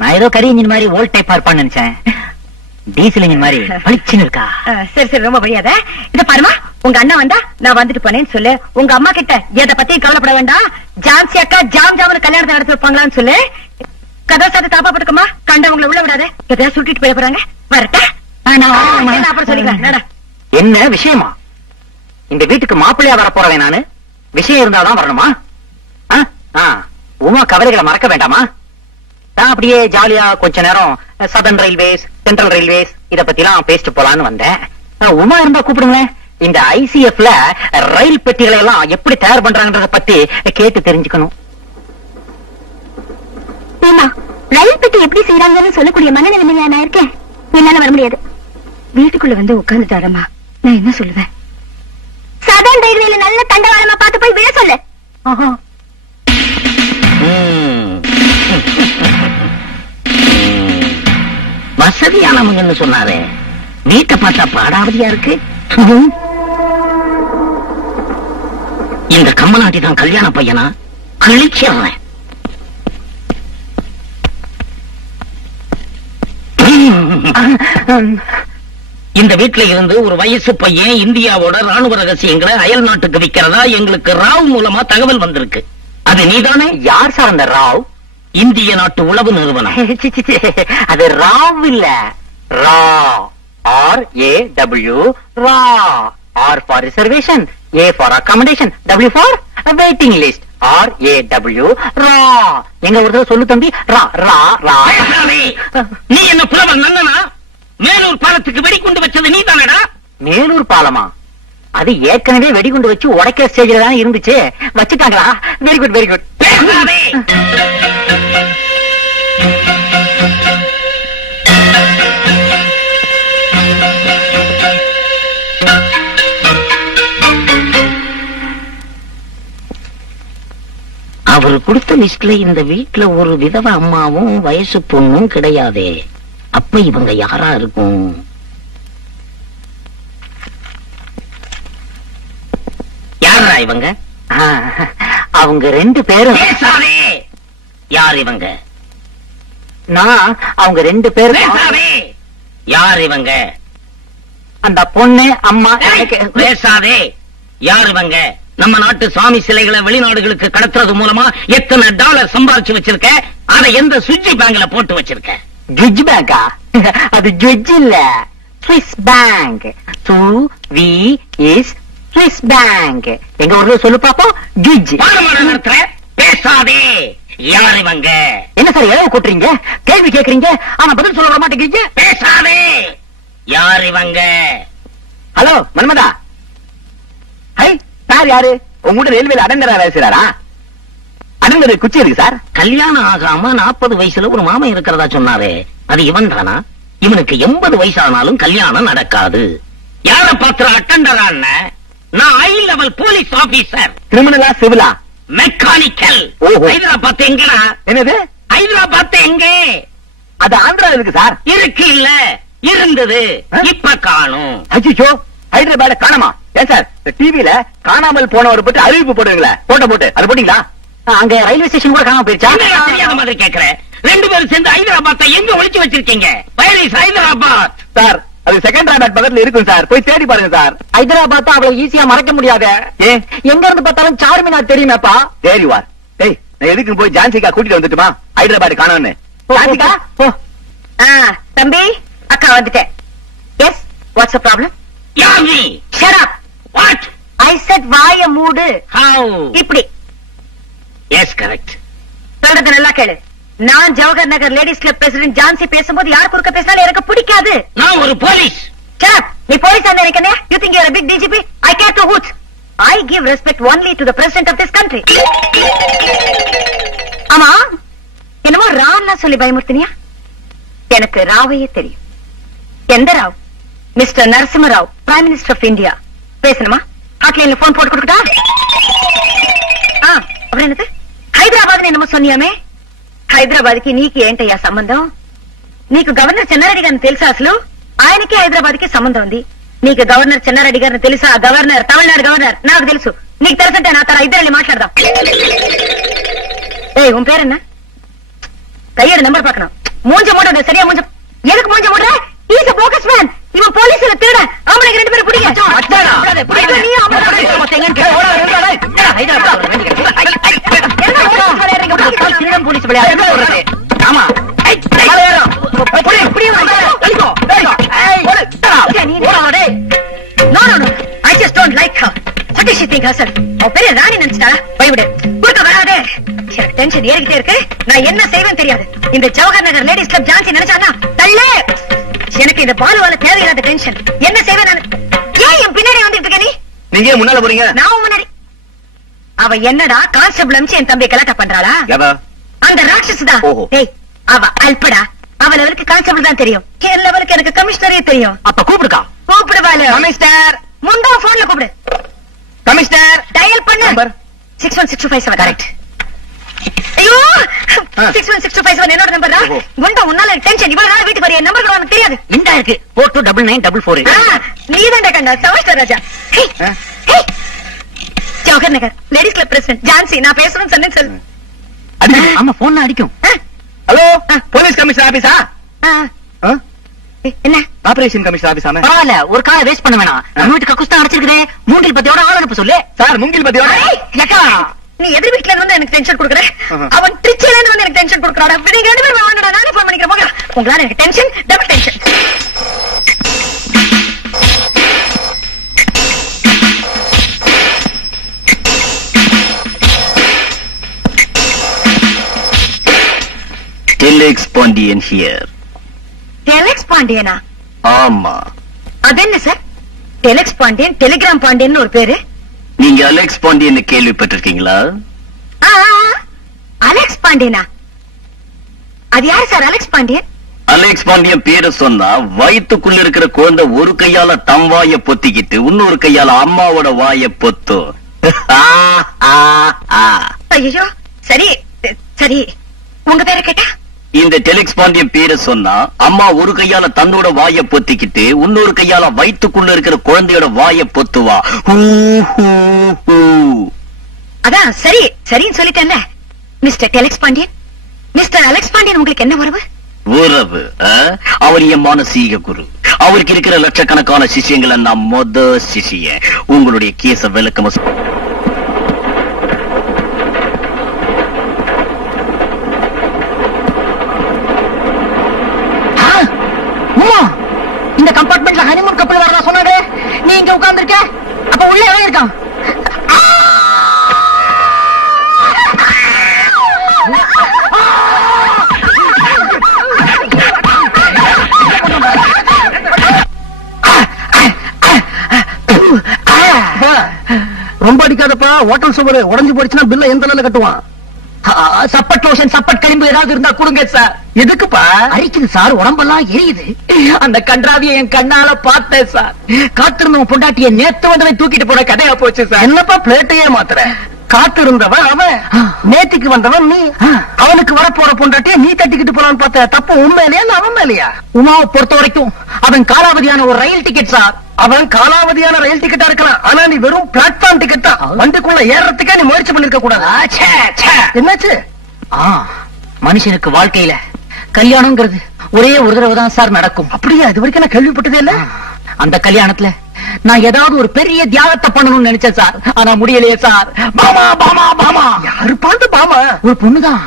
நான் ஏதோ கரி இன்ஜின் மாதிரி ஓல்ட் டைப்பா இருப்பான்னு நினைச்சேன். டீசல் இன்ஜின் மாதிரி பளிச்சுன்னு இருக்கா. சரி ரொம்ப வழியாத. இத பாருமா, உங்க அண்ணா வந்தா நான் வந்துட்டு போனேன்னு சொல்லு. உங்க அம்மா கிட்ட எதை பத்தியும் கவலைப்பட வேண்டாம். ஜான்சி அக்கா ஜாம் கல்யாணத்தை நடத்தி வைப்பாங்களான்னு சொல்லு. கதவை சாத்து தாப்பா போட்டுக்கமா. கண்டவங்களை உள்ள விடாத. எதையா சுட்டிட்டு போய் போறாங்க. வரட்டா? அப்புறம் சொல்லிக்கலாம். என்ன விஷயமா? இந்த வீட்டுக்கு மாப்பிள்ளையா வர போறேன் நானு. விஷயம் இருந்தாதான் வரணுமா? உமா கவலைகளை மறக்க வேண்டாமா? நான் அப்படியே ஜாலியா கொஞ்ச நேரம் சதர்ன் ரயில்வேஸ், சென்ட்ரல் ரயில்வேஸ் இத பத்தி எல்லாம் பேசிட்டு போலான்னு வந்தேன். உமா இருந்தா கூப்பிடுங்க. இந்த ஐசிஎஃப்ல ரயில் பெட்டிகளை எல்லாம் எப்படி தயார் பண்றாங்கன்றத பத்தி கேட்டு தெரிஞ்சுக்கணும். ரயில் பெட்டி எப்படி செய்யறாங்கன்னு சொல்லக்கூடிய மனநிலைமையில நான் இருக்கேன். என்னால வர முடியாது. வீட்டுக்குள்ள வந்து உட்கார்ந்துட்டாரம்மா, நான் என்ன சொல்லுவேன்? சதர்ன் ரயில்வேல நல்ல தண்டவாளமா பார்த்து போய் விழ சொல்லு. வசதியானவங்கன்னு சொன்னாரே, வீட்டை பார்த்தா பாடாவதியா இருக்கு. இந்த கம்மநாட்டி தான் கல்யாண பையனா? கழிச்சிடுறேன். இந்த வீட்டுல இருந்து ஒரு வயசு பையன் இந்தியாவோட ராணுவ ரகசியங்களை அயல் நாட்டுக்கு விக்கிறதா எங்களுக்கு ராவ் மூலமா தகவல் வந்திருக்கு. அது நீதானே? யார் சார் அந்த ராவ்? இந்திய நாட்டு உளவு நிறுவனம். அது ராவ் இல்ல, ரா. RAW, raw. R for reservation, A for accommodation, W for waiting list. RAW, ரா. எங்க ஒரு தடவை சொல்லு தம்பி. ரா ரா ரா. நீ என்ன புலவர் நன்னனா? மேலூர் பாலத்துக்கு வெடிகுண்டு வச்சது நீ தானடா? மேலூர் பாலமா? அது ஏற்கனவே வெடிகுண்டு வச்சு உடைக்கிற ஸ்டேஜ்ல தான் இருந்துச்சு. வச்சுட்டாங்களா? Very good very good. அவர் லிஸ்ட்ல இந்த வீட்டுல ஒரு விதவ அம்மாவும் வயசு பொண்ணும் கிடையாதே. அப்ப இவங்க யாரா இருக்கும்? யாரா இவங்க? அவங்க 2 பேரும். பேசாதே. யார் இவங்க? நான் அவங்க 2 பேரும். பேசாதே. யார் இவங்க? அந்த பொண்ணு அம்மா. பேசாதே. யார் இவங்க? நம்ம நாட்டு சுவாமி சிலைகளை வெளிநாடுகளுக்கு கடத்துறது மூலமா எத்தனை டாலர் சம்பாதிச்சு வச்சிருக்க? அதை எந்த சுவிட்ச் பேங்க்ல போட்டு வச்சிருக்க? ஜுஜ் பேங்கா? அது ஜுஜ் இல்ல, ஸ்விஸ் பேங்க். Swiss bank. எங்க ஊர்ல சொல்லு பாப்போம். ஜுஜ். பேசாதே. யார் இவங்க? என்ன சார் ஏன் கூட்டுறீங்க? கேள்வி கேக்குறீங்க ஆனா பதில் சொல்ல மாட்டேங்கிறீங்க. பேசாதே. யார் இவங்க? ஹலோ மன்மதா. ஹை, சார் யாரு? உங்க ரயில்வேல அடங்கரா வேலை செய்றாரா? அடங்கர குச்சி இருக்கு சார். கல்யாணம் ஆகாம 40 வயசுல ஒரு மாமன் இருக்கிறதா சொன்னாரே, அது இவன் தானா? இவனுக்கு 80 வயசானாலும் கல்யாணம் நடக்காது. யார பாத்திர அட்டண்டரான? நான் ஹை லெவல் போலீஸ் ஆபீசர். கிரிமினலா சிவிலா? மெக்கானிக்கல். ஹைதராபாத் எங்கடா? என்னது? ஹைதராபாத் எங்கே? அது ஆந்திரால இருக்கு சார். இருக்கு இல்ல, இருந்தது, இப்ப காணும். அச்சோ, ஹைதராபாத் காணமா? ஏன் சார் டிவில காணாமல் போனவர் பற்றி அறிவிப்பு போடுவீங்களா? போட்டோ போட்டு அது போட்டீங்களா? அங்க ரயில்வே ஸ்டேஷன் கூட காணாம போயிருச்சா? தெரியாத மாதிரி கேக்குறேன். 2 பேரும் சேர்ந்து ஹைதராபாத்தை எங்க ஒளிச்சு வச்சிருக்கீங்க? வயலிஸ் ஹைதராபாத். சார் அது செகண்டராபாத் பக்கத்துல இருக்கும் சார், போய் தேடி பாருங்க சார். ஹைதராபாத் அவ்வளவு ஈஸியா மறக்க முடியாது. ஏன்? எங்க இருந்து பார்த்தாலும் சார்மினார் தெரியுமேப்பா. தேடி வார். டேய், நான் எதுக்கு போய் ஜான்சிகா கூட்டிட்டு வந்துட்டுமா? ஹைதராபாத் காணோன்னு. ஜான்சிகா போ. தம்பி, அக்கா வந்துட்டேன். Yes, what's the problem? யாமி shut up. What? I said வாய மூடு. ஹவ்? இப்படி. Yes, correct. சொல்றது நல்லா கேளு. நான் Jawahar Nagar ladies club president Jhansi பேசும்போது யார் குறுக்க பேசினாலும் எனக்கு பிடிக்காது. நான் ஒரு போலீஸ். Shut up. நீ போலீஸ் ஆன நினைக்கிறே? You think you're a big DGP? I care to hoots. I give respect only to the president of this country. ஆமா, என்னமோ ராவ்னா சொல்லி பயமுறுத்தினியா? எனக்கு ராவையே தெரியும். எந்த Rao? Mister Narasimha Rao, prime minister of India. பேசணுமா? ஹாட்லைன்ல போன் போட்டு கொடுக்கட்டா? அப்புறம் என்னது? హైదరాబాద్ என்னமோ சொன்னியாமே? హైదరాబాద్కి నీకు ఏంటయ్యా సంబంధం? నీకు గవర్నర్ చెన్నారెడ్డి గారిని తెలుసా? అసలు ఆయనకి హైదరాబాద్కి సంబంధం ఉంది. నీకు గవర్నర్ చెన్నారెడ్డి గారిని తెలుసా? Governor, Tamil Nadu governor. నాకు తెలుసు. నీకు తెలుసంటే నా తర ఇద్దరు మాట్లాడదాం. ஏய், உன் பேர் என்ன? கையோட நம்பர் பார்க்கணும். மூஞ்ச மூட சரியா மூஞ்ச. எதுக்கு மூஞ்ச மூடுற? Is a bogus man. இவன் போலீஸ்ல திருட. அவனை 2 பேரும் பிடிங்க. அச்சாடா. நீ அவனை திருடம் போலீஸ் விளையாடு. ஆமா. No, no, no. I just don't like her. What does she think herself? அவ பெரிய ராணி நினைச்சிட்டா? போய்விடு. குறுக்க வராதே. எனக்கு டென்ஷன் ஏறிக்கிட்டே இருக்கு. நான் என்ன செய்வேன் தெரியாது. இந்த ஜவஹர் நகர் லேடிஸ் கிளப் ஜான்சி நினைச்சானா தள்ளே. எனக்கு இந்த பாலுவால தேவையில்லாத டென்ஷன். என்ன செய்வேன் நான்? ஏன் என் பின்னாடி வந்துட்டு இருக்க நீ? நீங்க ஏன் முன்னால போறீங்க? நான் முன்னாடி. அவ என்னடா கான்ஸ்டபிள் அமிச்சு என் தம்பி கலாட்டா பண்றாளா? அந்த ராட்சஸ் தான். டேய், அவ அல்படா. அவ லெவலுக்கு கான்ஸ்டபிள் தான் தெரியும். என் லெவலுக்கு எனக்கு கமிஷனரே தெரியும். அப்ப கூப்பிடுக்கா. கூப்பிடுவாளு. கமிஷனர். முண்டா போன்ல கூப்பிடு. கமிஷனர். டயல் பண்ணு. Number 61627 correct. ஐயோ, 61627 என்னோட நம்பர் தான். முண்டா உன்னால டென்ஷன். இவ்வளவு நாள் வீட்டுக்கு வர நம்பர் உனக்கு தெரியாது. இந்தா இருக்கு. 429944. நீதான்டா கண்டா சமஸ்டர் ராஜா. Jawahar Nagar ladies club president Jhansi, நான் பேசணும்னு சொன்னேன் சொல்லு. ஆமா, போன் அடிக்கும். ஹலோ, போலீஸ் கமிஷனர் ஆபீஸா? என்ன ஆபரேஷன் கமிஷனர் ஆபீஸா? பரவாயில்ல, ஒரு காலை வேஸ்ட் பண்ண வேணாம். நம்ம வீட்டு கக்குஸ்தான் அடிச்சிருக்கே. மூங்கில் பத்தியோட ஆள் அனுப்ப சொல்லு. சார், மூங்கில் பத்தியோட? ஏக்கா, நீ எதிர் வீட்ல இருந்து வந்து எனக்கு டென்ஷன் கொடுக்குற. அவன் ட்ரிச்சில இருந்து வந்து எனக்கு டென்ஷன் கொடுக்குறாடா. நீங்க 2 பேரும் வாங்கடா, நானே போன் பண்ணிக்கிறேன். போங்க. உங்களால எனக்கு tension, double tension. Telex Pandian here. Telex பாண்டியனா? ஆமா. அது என்ன sir? Telex Pandian, telegram Pandian ஒரு பேரு. நீங்க அலெக்ஸ் பாண்டியன் கேள்விப்பட்டிருக்கீங்களா? அலெக்ஸ் பாண்டியனா? அது யாரு sir Alex Pandian? Alex Pandian பேரை சொன்னா வயிற்றுக்குள்ள இருக்கிற குழந்தை ஒரு கையால தம் வாய பொத்திக்கிட்டு இன்னொரு கையால அம்மாவோட வாய பொத்தும். ஐயோ, சரி சரி, உங்க பேரை கேட்டா? இந்த டெலிக்ஸ் பாண்டியன் பேரை சொன்னா அம்மா ஒரு கையால தன்னோட வாயை பொத்திக்கிட்டு இன்னொரு கையால வயிற்றுக்குள்ள இருக்கிற குழந்தையோட வாயை பொத்துவா. அதான் சரி சரின்னு சொல்லிட்டேன்ல. Mister telex Pandian, mister Alex Pandian உங்களுக்கு என்ன உறவு? உறவு? அவர் என் மானசீக குரு. அவருக்கு இருக்கிற லட்சக்கணக்கான சிஷியங்களை நான் மொத சிஷிய. உங்களுடைய கேச விளக்கமா இந்த கம்பார்ட்மெண்ட்ல ஹனிமூன் கப்பல் வரதா சொன்னாங்க. நீ இங்க உட்கார்ந்துருக்க, அப்ப உள்ள எவன் இருக்கான்? ரொம்ப அடிக்காதப்பா, ஹோட்டல் சுவர் உடஞ்சு போயிடுச்சுன்னா பில்ல எந்த நிலையில கட்டுவான்? சப்பட் லோஷன், சப்பட் களிம்பு ஏதாவது இருந்தா கொடுங்க சார். எதுக்குப்பா? அரிக்குது சார், உடம்பெல்லாம் எரியுது. அந்த கன்றாவிய என் கண்ணால பார்த்தேன் சார். காத்திருந்தவன் பொண்டாட்டிய நேத்து வந்தவன் தூக்கிட்டு போன கதையா போச்சு சார். என்னப்பா பிளேட்டையே மாத்துற? காத்து இருந்தவன் அவன், நேத்திக்கு வந்தவன் நீ. அவனுக்கு வர போற பொண்டாட்டிய நீ தட்டிக்கிட்டு போலான்னு பார்த்த. தப்பு உன் மேலையா இல்ல அவன் மேலையா? உமாவை பொறுத்த வரைக்கும் அவன் காலாவதியான ஒரு ரயில் டிக்கெட் சார். அவன் காலாவதியான ரயில் டிக்கெட்டா இருக்கலாம், ஆனா நீ வெறும் பிளாட்ஃபார்ம் டிக்கெட் தான். வண்டிக்குள்ள ஏறறதுக்கே நீ முயற்சி பண்ணிருக்க கூடாது. என்னாச்சு? மனுஷனுக்கு வாழ்க்கையில கல்யாணம்ங்கிறது ஒரே ஒரு தடவை தான் சார் நடக்கும். அப்படியா? இது வரைக்கும் நான் கேள்விப்பட்டதே இல்ல. அந்த கல்யாணத்துல நான் ஏதாவது ஒரு பெரிய தியாகத்தை பண்ணணும்னு நினைச்சேன் சார், ஆனா முடியலையே சார். பாமா பாமா பாமா. யாரு பார்த்து பாமா? ஒரு பொண்ணுதான்.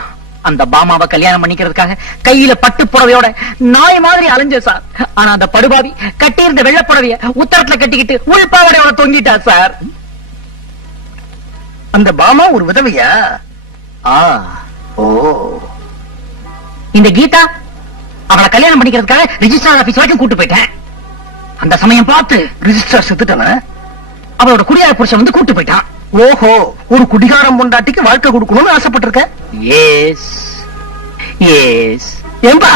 அந்த பாமாவை கல்யாணம் பண்ணிக்கிறதுக்காக கையில பட்டு புடவையோட நாய் மாதிரி அலைஞ்ச சார். ஆனா அந்த படுபாவி கட்டி இருந்த வெள்ளை புடவைய உத்தரத்துல கட்டிக்கிட்டு உள்பாவடையோட தொங்கிட்டா சார். அந்த பாமா ஒரு விதவையா? ஓ, இந்த கீதா அவளை கல்யாணம் பண்ணிக்கிறதுக்காக ரிஜிஸ்டர் ஆபீஸ் வரைக்கும் கூட்டு போயிட்டேன். அந்த சமயம் பார்த்து ரிஜிஸ்டர் செத்துட்டான. அவளோட குடியார புருஷன் வந்து கூட்டு போயிட்டான். ஓஹோ, ஒரு குடிகாரம் பொண்டாட்டிக்கு வாழ்க்கை கொடுக்கணும்னு ஆசைப்பட்டிருக்க? S S. ஏம்பா,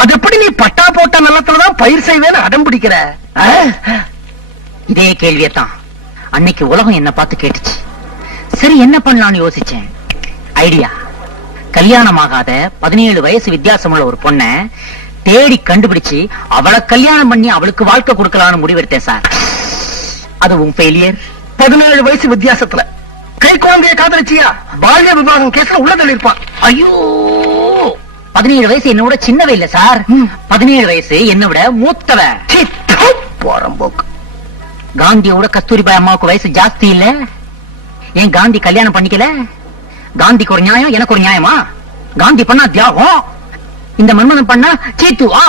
அது எப்படி நீ பட்டா போட்ட நிலத்துலதான் பயிர் செய்வேன்னு அடம் பிடிக்கிற? இதே கேள்வியத்தான் அன்னைக்கு உலகம் என்ன பார்த்து கேட்டுச்சு. சரி என்ன பண்ணலாம்னு யோசிச்சேன். ஐடியா, கல்யாணம் ஆகாத 17 வயசு வித்தியாசமுள்ள ஒரு பொண்ண தேடி கண்டுபிடிச்சு அவளை கல்யாணம் பண்ணி அவளுக்கு வாழ்க்கை கொடுக்கலாம்னு முடிவெடுத்தேன் சார். அதுவும் ஃபெயிலியர். 17 வயசு வித்தியாசத்துல கை குழந்தைய காதலிச்சியா? பால்ய விவாகம் கேஸ்ல உள்ள தள்ளிருப்பான். ஐயோ, 17 வயசு என்ன விட சின்னவ இல்ல சார். 17 வயசு என்ன விட மூத்தவ. போறம்போக்கு. காந்தியோட கஸ்தூரிபாய் அம்மாவுக்கு வயசு ஜாஸ்தி இல்ல. ஏன் காந்தி கல்யாணம் பண்ணிக்கல? காந்திக்கு ஒரு நியாயம், எனக்கு ஒரு நியாயமா? காந்தி பண்ணா தியாகம், இந்த மன்மதன் பண்ணா சீத்துவா?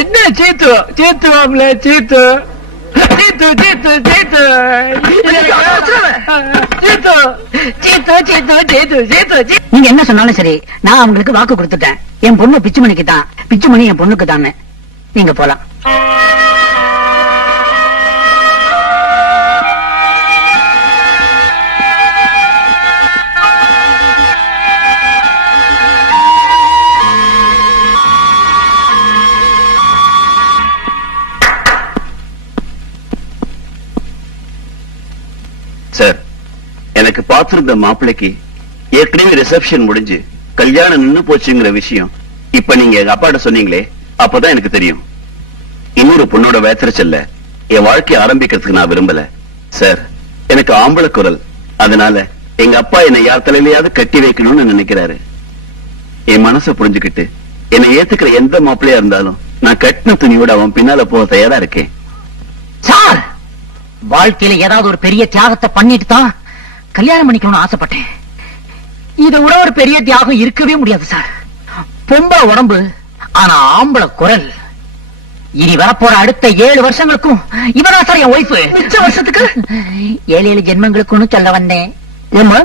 என்ன சீத்து? சீத்துவாம்ல சீத்து. சீத்து சீத்து சீத்து சீத்து சீத்து சீத்து சீத்து சீத்து. நீங்க என்ன சொன்னாலும் சரி, நான் அவங்களுக்கு வாக்கு கொடுத்துட்டேன். என் பொண்ணு பிச்சுமணிக்கு தான், பிச்சுமணி என் பொண்ணுக்கு தான். நீங்க போலாம். சார், எனக்கு பார்த்திருந்த மாப்பிள்ளைக்கு ஏற்கனவே ரிசப்ஷன் முடிஞ்சு கல்யாணம் நின்னு போச்சுங்கிற விஷயம் இப்ப நீங்க எங்க அப்பாட்ட சொன்னீங்களே, அப்பதான் எனக்கு தெரியும். இன்னொரு பொண்ணோட வேத்திரச்சல்ல என் வாழ்க்கையை ஆரம்பிக்கிறதுக்கு நான் விரும்பல சார். எனக்கு ஆம்பளை குரல், அதனால எங்க அப்பா என்னை யார் தலையிலையாவது கட்டி வைக்கணும்னு நினைக்கிறாரு. என் மனசை புரிஞ்சுக்கிட்டு என்னை ஏத்துக்கிற எந்த மாப்பிள்ளையா இருந்தாலும் நான் கட்டின துணியோட அவன் பின்னால போக தயாரா இருக்கேன் சார். வாழ்க்கையில ஏதாவது ஒரு பெரிய தியாகத்தை பண்ணிட்டு தான் கல்யாணம் பண்ணிக்கணும்னு ஆசைப்பட்டேன். இதை விட ஒரு பெரிய தியாகம் இருக்கவே முடியாது சார். பொம்பளை உடம்பு, ஆனா ஆம்பளை குரல். இனி வரப்போற அடுத்த 7 வருஷங்களுக்கும் இவதான் சார் என் ஒய்ஃப். மிச்ச வருஷத்துக்கு 7 ஜென்மங்களுக்குன்னு சொல்ல வந்தேன். ஏமா,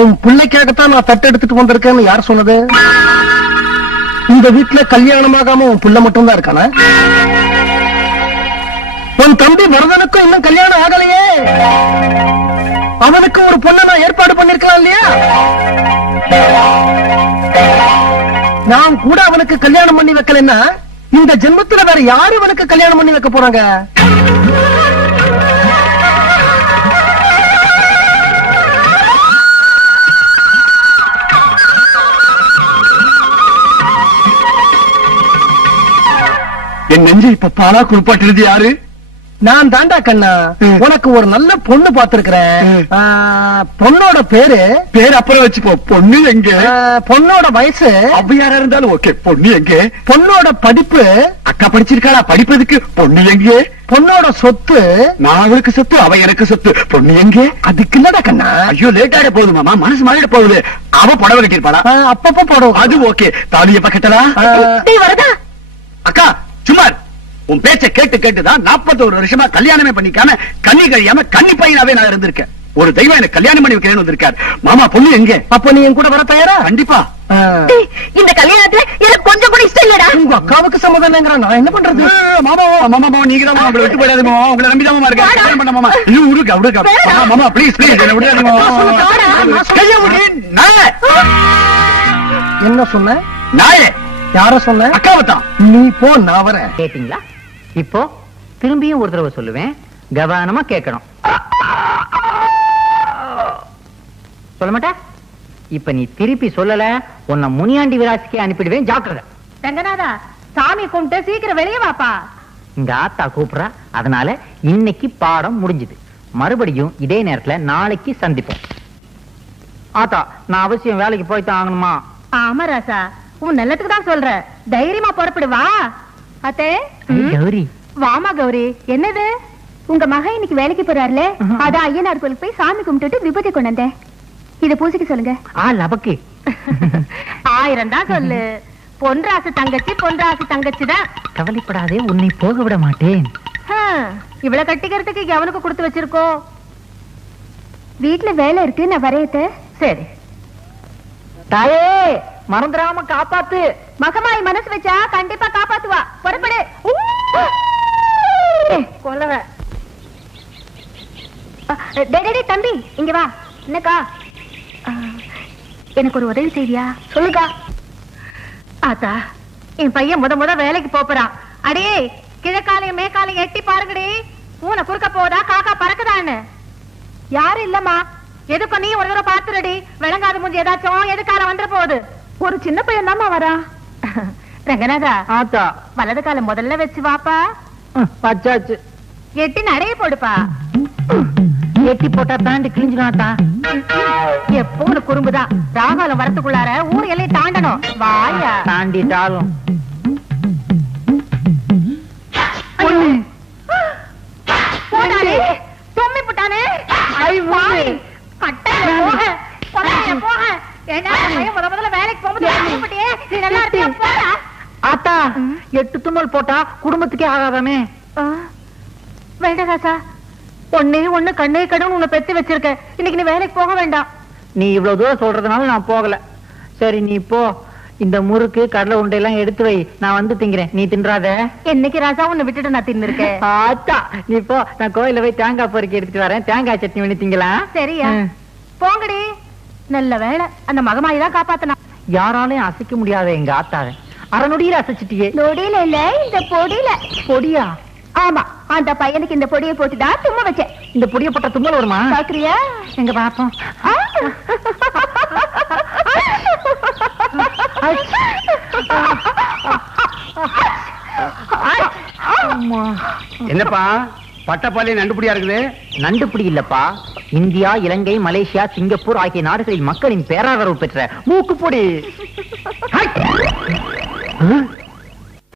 உன் பிள்ளைக்காகத்தான் நான் தட்டு எடுத்துட்டு வந்திருக்கேன்னு யார் சொன்னது? இந்த வீட்டுல கல்யாணமாகாம உன் பிள்ளை மட்டும் தான் இருக்கானா? உன் தம்பி மருதனுக்கும் இன்னும் கல்யாணம் ஆகலையே. அவனுக்கு ஒரு பொண்ணை நான் ஏற்பாடு பண்ணிருக்கலாம் இல்லையா? நான் கூட அவனுக்கு கல்யாணம் பண்ணி வைக்கலன்னா இந்த ஜென்மத்துல வேற யாரு அவனுக்கு கல்யாணம் பண்ணி வைக்க போறாங்க? என் நெஞ்சை இப்ப பாலா குளிப்பாட்டுறது யாரு? நான் தாண்டா கண்ணா. உனக்கு ஒரு நல்ல பொண்ணு பாத்துருக்கிறேன். பொண்ணோட பேரு அப்புறம் வச்சுப்போ. பொண்ணு எங்க? பொண்ணோட வயசு யாரா இருந்தாலும் ஓகே. பொண்ணு எங்க? பொண்ணோட படிப்பு அக்கா படிச்சிருக்காளா? படிப்பதுக்கு பொண்ணு எங்க? பொண்ணோட சொத்து நான் அவளுக்கு சொத்து, அவ எனக்கு சொத்து. பொண்ணு எங்க? அதுக்கு இல்லடா கண்ணா. ஐயோ லேட் ஆயிட போகுது மாமா, மனசு மாறிட போகுது. அவ புடவை கட்டிருப்பாளா? அப்பப்ப போடுவோம். அது ஓகே. தாலிய பக்கத்தலா? அக்கா சும்மா உன் பேச்ச கேட்டு கேட்டுதான் 41 வருஷமா கல்யாணமே பண்ணிக்காம கண்ணி கழியாம கன்னி பையனாவே நான் இருந்திருக்கேன். ஒரு தெய்வம் எனக்கு கல்யாணம் பண்ணி வைக்கிறேன்னு வந்திருக்காரு. மாமா பொண்ணு எங்க? அப்ப நீ என் கூட வர தயாரா? கண்டிப்பா. இந்த கல்யாணத்துல எனக்கு கொஞ்சம் கூட இஷ்டம் இல்லடா. உங்க அக்காவுக்கு சம்மதம்ங்கறா, நான் என்ன பண்றது? மாமா மாமா நீங்க தான் உங்களை விட்டு போயிடாதீங்க மாமா. உங்களை நம்பி தான் மாமா இருக்கேன். கல்யாணம் பண்ண மாமா. இது உருக்க மாமா ப்ளீஸ் என்ன விடாதீங்க மாமா. என்ன சொன்ன? நாயே. யார சொன்ன? அக்காவத்தான். நீ போ, நான் வரேன். கேட்டீங்களா? இப்போ திரும்பியும் ஒரு தடவை சொல்லுவேன், கவனமா கேட்கணும். சொல்ல மாட்டேன். இப்ப நீ திருப்பி சொல்லல, உன்னை முனியாண்டி விராசிக்கு அனுப்பிடுவேன், ஜாக்கிரதை. ரங்கநாதா, சாமி கும்பிட்டு சீக்கிரம் வெளியே வாப்பா. இங்க ஆத்தா கூப்பிடுறா, அதனால இன்னைக்கு பாடம் முடிஞ்சது. மறுபடியும் இதே நேரத்துல நாளைக்கு சந்திப்போம். ஆத்தா, நான் அவசியம் வேலைக்கு போய்தான் ஆகணுமா? ஆமா ராசா, உன் நல்லதுக்கு தான் சொல்ற. தைரியமா புறப்படு வா. அத்தே கௌரி, வாமா கௌரி. என்னது? உங்க மகன் இன்னைக்கு வேலைக்கு போறாருல, அதான் ஐயனார் கோயிலுக்கு போய் சாமி கும்பிட்டுட்டு விபூதி கொண்டு வந்தேன். இத பூசிக்க சொல்லுங்க. லபக்கு 1000 தான் சொல்லு. பொன்ராசு தங்கச்சி தான். கவலைப்படாதே, உன்னை போக விட மாட்டேன். இவ்வளவு கட்டிக்கிறதுக்கு எவனுக்கு கொடுத்து வச்சிருக்கோம்? வீட்டுல வேலை இருக்கு, நான் வரையத்த. சரி தாயே, மறந்துடாம காப்பாத்து. மகமாய் மனசு வச்சா கண்டிப்பா காப்பாத்துவா. புறப்படு. கொல்லவ. தம்பி இங்க வா. என்னக்கா? எனக்கு ஒரு உதவி செய்வியா? சொல்லுக்கா. ஆத்தா, என் பையன் முத வேலைக்கு போறான். அடே, கிழக்காலையும் மேற்காலையும் எட்டி பாருங்கடி. பூனை குறுக்க போதா காக்கா பறக்குதான்னு. யாரும் இல்லம்மா. எதுக்கு நீ ஒரு தடவை பாத்துறடி. விளங்காத முடிஞ்சு ஏதாச்சும் எதுக்கால வந்துட போகுது. ஒரு சின்ன பையன் தாமா வரா. ரங்கநாதா, ஆத்தா, வலது காலம் முதல்ல வச்சு வாப்பா. பச்சாச்சு. எட்டி நடைய போடுப்பா. எட்டி போட்டா பேண்ட் கிழிஞ்சிடாத்தா. எப்போ ஒரு குறும்புதான். ராகாலம் வரத்துக்குள்ளார ஊர் எல்லை தாண்டணும். வாயா. தாண்டிட்டாலும் போனானே, தும்மி போட்டானே. முதல்ல வேலைக்கு போகும்போது நீ நல்லா இருக்கியா? போடா. ஆத்தா, 8 தும்மல் போட்டா குடும்பத்துக்கே ஆகாதாமே. வேண்டாம் ராசா, ஒண்ணு கண்ணே கடன் உன்னை பெத்து வச்சிருக்க. இன்னைக்கு நீ வேலைக்கு போக வேண்டாம். நீ இவ்வளவு தூரம் சொல்றதுனால நான் போகல. சரி நீ போ. இந்த முறுக்கு கடலை உண்டை எல்லாம் எடுத்து வை, நான் வந்து திங்கிறேன். நீ தின்றாத. என்னைக்கு ராசா உன்னை விட்டுட்டு நான் தின்னு இருக்கேன். ஆத்தா, நீ போ. நான் கோயில போய் தேங்காய் பொறுக்கி எடுத்துட்டு வரேன். தேங்காய் சட்னி பண்ணி திங்கலாம். சரியா? போங்கடி. நல்ல வேலை, அந்த மகமாயி தான் காப்பாத்தனா. யாராலையும் அசைக்க முடியாத எங்க ஆத்தாவை அரை நொடியில அசைச்சிட்டியே. நொடியில இல்ல, இந்த பொடியில. பொடியா? ஆமா, அந்த பையனுக்கு இந்த பொடியை போட்டுதான் தும்ம வச்சேன். இந்த பொடியை போட்ட தும்மல் வருமா? பாக்குறியா? எங்க பாப்போம். என்னப்பா பட்டப்பாலே நண்டுபடியா இருக்குது? நண்டுபிடி இல்லப்பா, இந்தியா, இலங்கை, மலேசியா, சிங்கப்பூர் ஆகிய நாடுகளில் மக்களின் பேராதரவு பெற்ற மூக்குப்பொடி.